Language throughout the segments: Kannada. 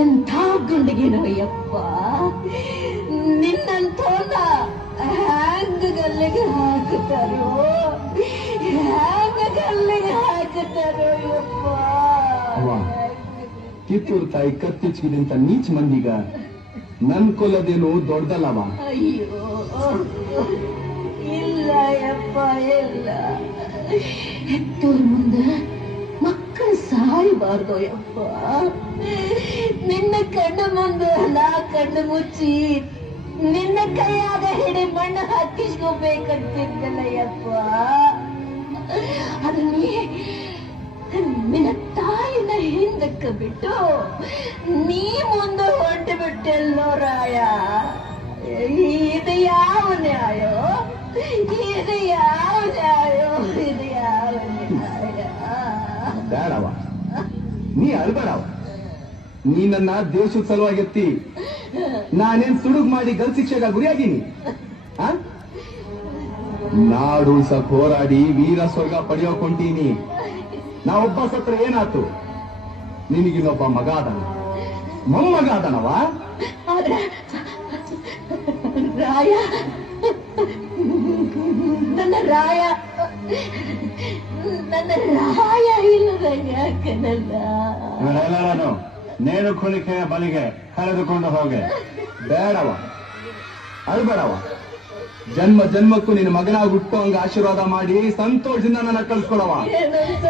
ಎಂಥ ಗುಂಡಿಗೆನೋ ಯಪ್ಪ, ನಿನ್ನಂತೋನ ಹ್ಯಾಂಗ ಗಲ್ಲಿಗೆ ಹಾಕುತ್ತಾರೋ, ಹ್ಯಾಂಗ ಗಲ್ಲಿಗೆ ಹಾಕುತ್ತಾರೋ ಯಪ್ಪ. ಕಿತ್ತೂರು ತಾಯಿ ಕತ್ತಿಚ್ಕಿದಂತ ನೀಚ್ ಮಂದಿಗ ನನ್ ಕೊಲ್ಲದೇನು ದೊಡ್ಡದಲ್ಲವ. ಅಯ್ಯೋ ಇಲ್ಲ ಯಪ್ಪ, ಇಲ್ಲ. ಹೆತ್ತೋರ್ ಮುಂದೆ ಮಕ್ಕಳು ಸಾಯಬಾರ್ದು ಯಪ್ಪ. ನಿನ್ನ ಕಣ್ಣು ಮುಂದೆ ನಾ ಕಣ್ಣು ಮುಚ್ಚಿ ನಿನ್ನ ಕೈಯಾಗ ಹಿಡಿ ಮಣ್ಣು ಹಾಕಿಸ್ಕೋಬೇಕಂತಿದ್ದಲ್ಲ ಯಪ್ಪ. ಅದು ನಿನ್ನ ತಾಯಿನ ಹಿಂದಕ್ಕೆ ಬಿಟ್ಟು ನೀ ಮುಂದೆ ಹೊಂಟು ಬಿಟ್ಟೆಲ್ಲೋ ರಾಯ. ಇದು ಯಾವ ನ್ಯಾಯ? ಇದು ಯಾವ ನ್ಯಾಯ? ಇದು ಯಾವ ನ್ಯಾಯ? ಬೇಡವ, ನೀ ಅಳ್ಬೇಡವ. ನೀ ನನ್ನ ದೇಶದ ಸಲುವಾಗಿ ಎತ್ತಿ ನಾನೇನ್ ತುಡುಗ್ ಮಾಡಿ ಗಲ್ ಶಿಕ್ಷೆಗ ಗುರಿಯಾಗಿನಿ. ನಾಡು ಉಳ್ಸಕ್ ಹೋರಾಡಿ ವೀರ ಸ್ವರ್ಗ ಪಡೆಯೋಕ್ ಹೊಂಟೀನಿ. ನಾ ಒಬ್ಬ ಸತ್ರ ಏನಾತು? ನಿನಗಿನ್ನೊಬ್ಬ ಮಗ ಅದನ, ಮೊಮ್ಮಗ ಅದನವ. ಆದ್ರೆ ರಾಯ, ನನ್ನ ರಾಯ, ನನ್ನ ರಾಯ ಇಲ್ಲದ ಯಾಕನಲ್ಲ. ಎಲ್ಲರನು ನೇಣು ಕುಣಿಕೆಯ ಬಲಿಗೆ ಕರೆದುಕೊಂಡು ಹೋಗೆ. ಬೇಡವ, ಅಳ್ಬೇಡವ. ಜನ್ಮ ಜನ್ಮಕ್ಕೂ ನಿನ್ನ ಮಗನಾಗಿ ಹುಟ್ಟು ಹಂಗ ಆಶೀರ್ವಾದ ಮಾಡಿ ಸಂತೋಷದಿಂದ ನನ್ನ ಕಳ್ಸ್ಕೊಡವ. ಏನಂತ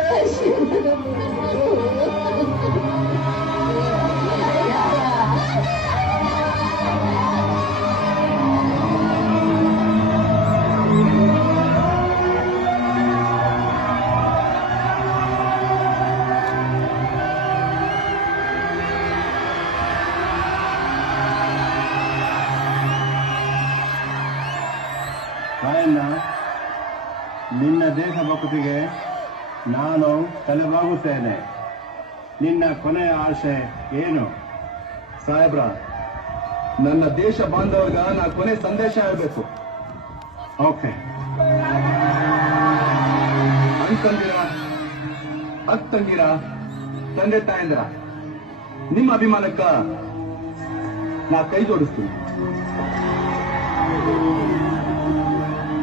ನಿನ್ನ ದೇಶಭಕ್ತಿಗೆ ನಾನು ತಲೆಬಾಗುತ್ತೇನೆ. ನಿನ್ನ ಕೊನೆಯ ಆಶೆ ಏನು? ಸಾಹೇಬ್ರ, ನನ್ನ ದೇಶ ಬಾಂಧವರ್ಗ ನಾ ಕೊನೆ ಸಂದೇಶ ಹೇಳ್ಬೇಕು. ಓಕೆ. ಅಣ್ತಂದಿರ, ಅಕ್ಕಂದಿರ, ತಂದೆ ತಾಯಂದಿರ, ನಿಮ್ಮ ಅಭಿಮಾನಕ್ಕ ನಾ ಕೈ ಜೋಡಿಸ್ತೀನಿ.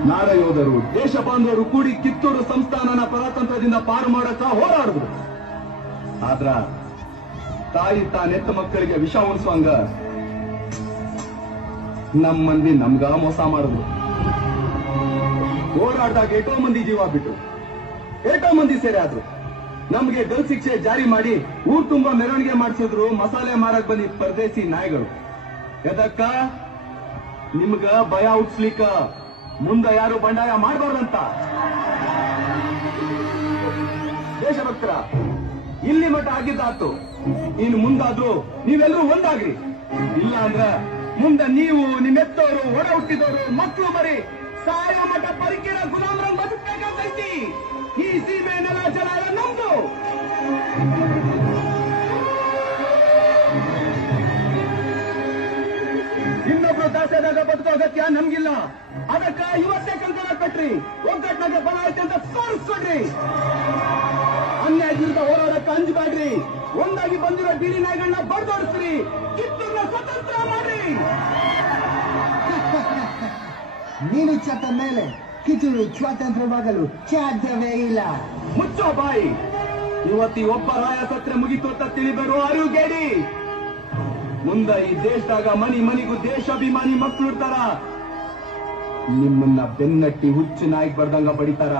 ನಾಡ ಯೋಧರು, ದೇಶ ಬಾಂಧವರು ಕೂಡಿ ಕಿತ್ತೂರು ಸಂಸ್ಥಾನನ ಪರತಂತ್ರದಿಂದ ಪಾರು ಮಾಡಕ್ಕ ಹೋರಾಡಿದ್ರು. ಆದ್ರ ತಾಯಿ ತಾನೆತ್ತ ಮಕ್ಕಳಿಗೆ ವಿಷ ಉಣಿಸುವಂಗ ನಮ್ ಮಂದಿ ನಮ್ಗ ಮೋಸ ಮಾಡಿದ್ರು. ಹೋರಾಡ್ದಾಗ ಎಷ್ಟೋ ಮಂದಿ ಜೀವ ಬಿಟ್ಟು ಎಷ್ಟೋ ಮಂದಿ ಸೇರಿ ಆದ್ರು. ನಮ್ಗೆ ಗಲ್ ಶಿಕ್ಷೆ ಜಾರಿ ಮಾಡಿ ಊರ್ ತುಂಬಾ ಮೆರವಣಿಗೆ ಮಾಡಿಸಿದ್ರು ಮಸಾಲೆ ಮಾರಕ್ ಬಂದಿ ಪರದೇಸಿ ನಾಯಿಗಳು. ಎದಕ್ಕ? ನಿಮ್ಗ ಭಯ ಹುಟ್ಸ್ಲಿಕ್ಕ, ಮುಂದೆ ಯಾರು ಬಂಡಾಯ ಮಾಡಬಾರ್ದಂತ. ದೇಶಭಕ್ತರ, ಇಲ್ಲಿ ಮಟ್ಟ ಆಗಿದ್ದಾತು. ಇನ್ನು ಮುಂದಾದ್ರೂ ನೀವೆಲ್ಲರೂ ಒಂದಾಗ್ರಿ. ಇಲ್ಲ ಅಂದ್ರ ಮುಂದೆ ನೀವು, ನಿಮ್ಮೆತ್ತವರು, ಒಡ ಹುಟ್ಟಿದವರು, ಮಕ್ಕಳು ಮರಿ ಸಾಯೋ ಮಠ ಪರಿಕಿರ ಗುಲಾಮರಂಗ್ ಬದುಕಬೇಕಾಗ್ತೈತಿ. ಈ ಸೀಮೆ ನೆಲ ಜಲ ನಮ್ದು. ಇನ್ನೊಬ್ರು ದಾಸದಾಗ ಬದುಕೋ ಅಗತ್ಯ ನಮ್ಗಿಲ್ಲ. ಅದಕ್ಕ ಇವತ್ತೇ ಕಂಕಣ ಕಟ್ರಿ, ಒಗ್ಗಟ್ಟಿನಾಗ ಬಲ ಐತೆ ಅಂತ ತೋರಿಸ್ಕೊಡ್ರಿ. ಅನ್ಯಾಯ ವಿರುದ್ಧ ಹೋರಾಡಕ್ಕ ಅಂಜಬೇಡ್ರಿ. ಒಂದಾಗಿ ಬಂದಿರೋ ಬೀದಿ ನಾಯಿಗಳನ್ನ ಬಡ್ದೋಡಿಸ್ರಿ. ಕಿತ್ತೂರನ್ನ ಸ್ವತಂತ್ರ ಮಾಡ್ರಿ. ನೀನು ಚತ್ತ ಮೇಲೆ ಕಿತ್ತೂರು ಸ್ವಾತಂತ್ರ್ಯವಾಗಲು ಸಾಧ್ಯವೇ ಇಲ್ಲ. ಮುಚ್ಚೋ ಬಾಯಿ. ಇವತ್ತಿ ಒಬ್ಬ ರಾಯ ಸತ್ರ ಮುಗಿತು ಅಂತ ತಿಳಿಬೇರು ಅರಿವುಗೇಡಿ. ಮುಂದ ಈ ದೇಶದಾಗ ಮನಿ ಮನಿಗೂ ದೇಶಾಭಿಮಾನಿ ಮಕ್ಕಳು ಇರ್ತಾರ. ನಿಮ್ಮನ್ನ ಬೆನ್ನಟ್ಟಿ ಹುಚ್ಚು ನಾಯಿಗೆ ಬರ್ದಂಗ ಬಡಿತಾರ.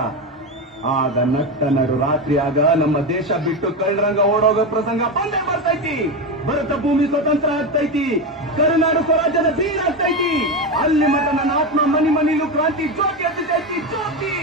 ಆಗ ನಟ್ಟ ನಡು ರಾತ್ರಿ ಆಗ ನಮ್ಮ ದೇಶ ಬಿಟ್ಟು ಕಳ್ಳರಂಗ ಓಡೋಗೋ ಪ್ರಸಂಗ ಬಂದೇ ಬರ್ತೈತಿ. ಭರತ ಭೂಮಿ ಸ್ವತಂತ್ರ ಆಗ್ತೈತಿ. ಕರುನಾಡು ಸ್ವರಾಜ್ಯದ ಬೀರ್ ಆಗ್ತೈತಿ. ಅಲ್ಲಿ ಮಠ ನನ್ನ ಆತ್ಮ ಮನಿ ಮನಿಲೂ ಕ್ರಾಂತಿ ಜ್ಯೋತಿ ಹತ್ತೈತಿ. ಜ್ಯೋತಿ